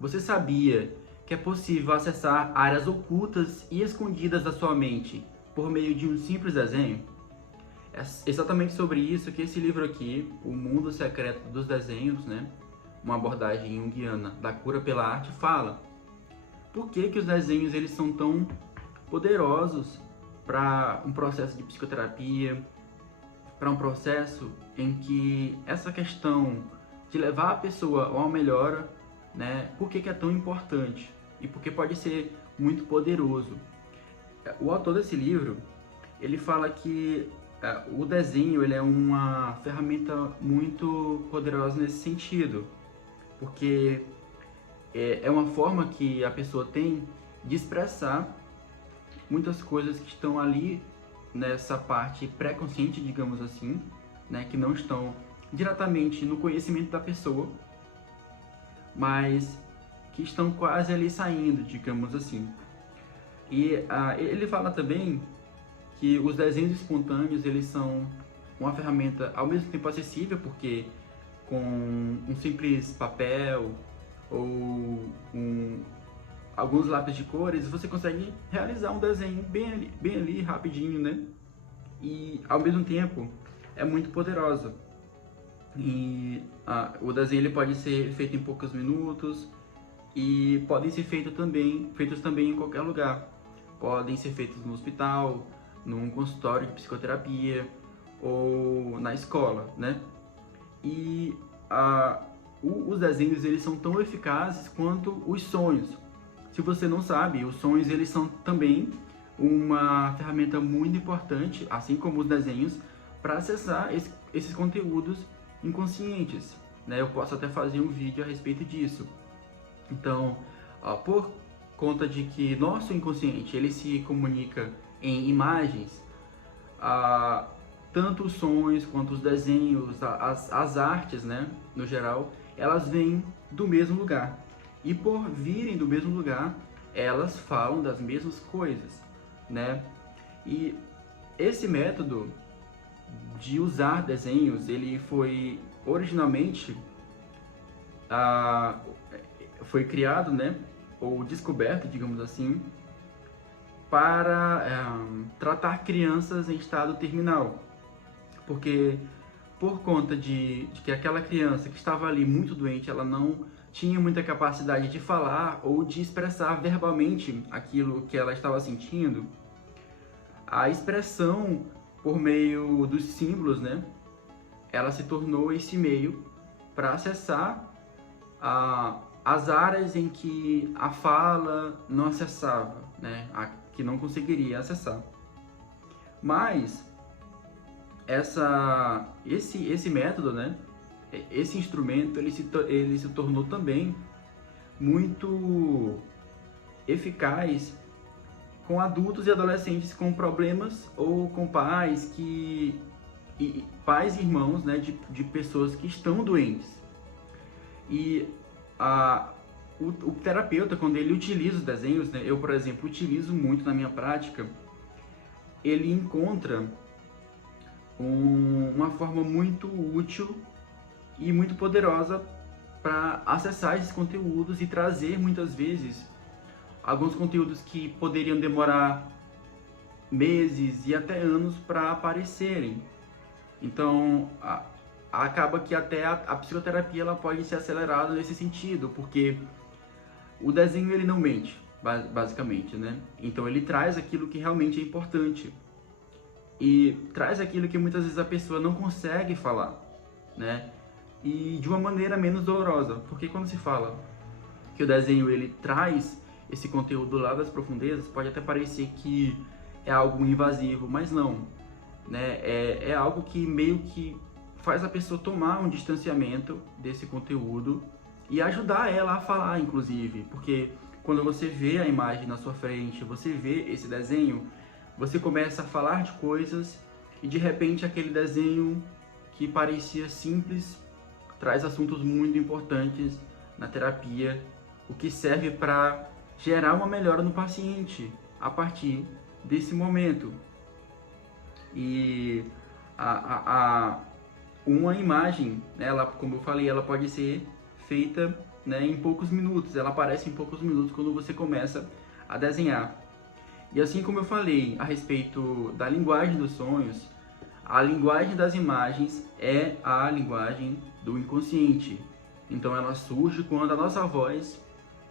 Você sabia que é possível acessar áreas ocultas e escondidas da sua mente por meio de um simples desenho? É exatamente sobre isso que esse livro aqui, O Mundo Secreto dos Desenhos, né? Uma abordagem junguiana da cura pela arte, fala. Por que que os desenhos eles são tão poderosos para um processo de psicoterapia, para um processo em que essa questão de levar a pessoa a uma melhora, né? Por que que é tão importante e por que pode ser muito poderoso? O autor desse livro, ele fala que o desenho ele é uma ferramenta muito poderosa nesse sentido, porque é uma forma que a pessoa tem de expressar muitas coisas que estão ali nessa parte pré-consciente, digamos assim, né, que não estão diretamente no conhecimento da pessoa, mas que estão quase ali saindo, digamos assim. E ele fala também que os desenhos espontâneos eles são uma ferramenta ao mesmo tempo acessível, porque com um simples papel ou alguns lápis de cores você consegue realizar um desenho bem ali rapidinho, né? E ao mesmo tempo é muito poderosa. E o desenho ele pode ser feito em poucos minutos e podem ser feitos também em qualquer lugar. Podem ser feitos no hospital, num consultório de psicoterapia ou na escola, né? E os desenhos eles são tão eficazes quanto os sonhos. Se você não sabe, os sonhos eles são também uma ferramenta muito importante, assim como os desenhos, para acessar esses conteúdos inconscientes, né? Eu posso até fazer um vídeo a respeito disso. Então, por conta de que nosso inconsciente ele se comunica em imagens, tanto os sonhos quanto os desenhos, as artes, né, no geral, elas vêm do mesmo lugar. E por virem do mesmo lugar, elas falam das mesmas coisas, né? E esse método de usar desenhos, ele foi originalmente foi criado, né, ou descoberto, digamos assim, para tratar crianças em estado terminal, porque por conta de que aquela criança que estava ali muito doente, ela não tinha muita capacidade de falar ou de expressar verbalmente aquilo que ela estava sentindo, a expressão por meio dos símbolos, né, ela se tornou esse meio para acessar as áreas em que a fala não acessava, né, que não conseguiria acessar. Mas esse método, né, esse instrumento, ele se tornou também muito eficaz com adultos e adolescentes com problemas ou com pais pais e irmãos, né, de pessoas que estão doentes. E o terapeuta, quando ele utiliza os desenhos, né, eu, por exemplo, utilizo muito na minha prática, ele encontra uma forma muito útil e muito poderosa para acessar esses conteúdos e trazer muitas vezes alguns conteúdos que poderiam demorar meses e até anos para aparecerem. Então acaba que até a psicoterapia ela pode ser acelerada nesse sentido, porque o desenho ele não mente, basicamente, né? Então ele traz aquilo que realmente é importante e traz aquilo que muitas vezes a pessoa não consegue falar, né? E de uma maneira menos dolorosa, porque quando se fala que o desenho ele traz esse conteúdo lá das profundezas, pode até parecer que é algo invasivo, mas não, né? É algo que meio que faz a pessoa tomar um distanciamento desse conteúdo e ajudar ela a falar, inclusive, porque quando você vê a imagem na sua frente, você vê esse desenho, você começa a falar de coisas e de repente aquele desenho que parecia simples traz assuntos muito importantes na terapia, o que serve para gerar uma melhora no paciente a partir desse momento. E uma imagem, ela, como eu falei, ela pode ser feita né, em poucos minutos, ela aparece em poucos minutos quando você começa a desenhar. E assim como eu falei a respeito da linguagem dos sonhos, a linguagem das imagens é a linguagem do inconsciente. Então ela surge quando a nossa voz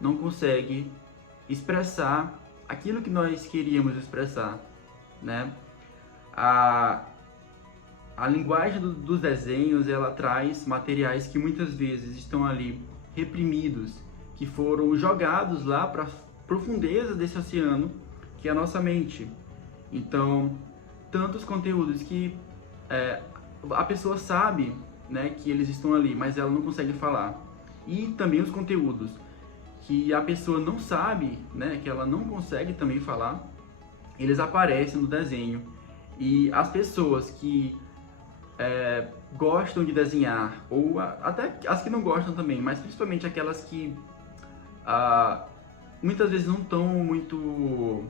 não consegue expressar aquilo que nós queríamos expressar, né? A linguagem dos desenhos, ela traz materiais que muitas vezes estão ali reprimidos, que foram jogados lá para profundezas desse oceano, que é a nossa mente. Então, tantos conteúdos que a pessoa sabe, né, que eles estão ali, mas ela não consegue falar. E também os conteúdos que a pessoa não sabe, né, que ela não consegue também falar, eles aparecem no desenho. E as pessoas que gostam de desenhar, ou até as que não gostam também, mas principalmente aquelas que muitas vezes não estão muito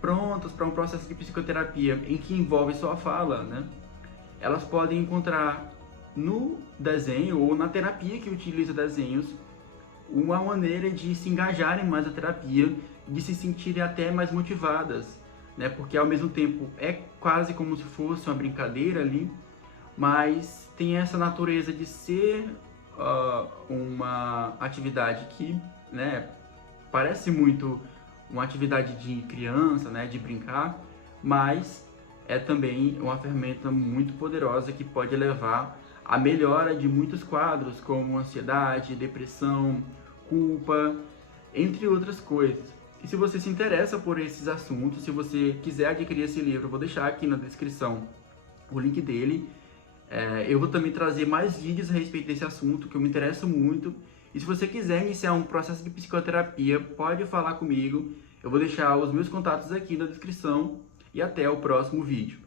prontas para um processo de psicoterapia em que envolve só a fala, né? Elas podem encontrar no desenho ou na terapia que utiliza desenhos uma maneira de se engajarem mais na terapia, de se sentirem até mais motivadas, né? Porque ao mesmo tempo é quase como se fosse uma brincadeira ali, mas tem essa natureza de ser uma atividade que, né, parece muito uma atividade de criança, né, de brincar, mas é também uma ferramenta muito poderosa que pode levar à melhora de muitos quadros, como ansiedade, depressão, culpa, entre outras coisas. E se você se interessa por esses assuntos, se você quiser adquirir esse livro, eu vou deixar aqui na descrição o link dele. Eu vou também trazer mais vídeos a respeito desse assunto, que eu me interesso muito. E se você quiser iniciar um processo de psicoterapia, pode falar comigo. Eu vou deixar os meus contatos aqui na descrição. E até o próximo vídeo.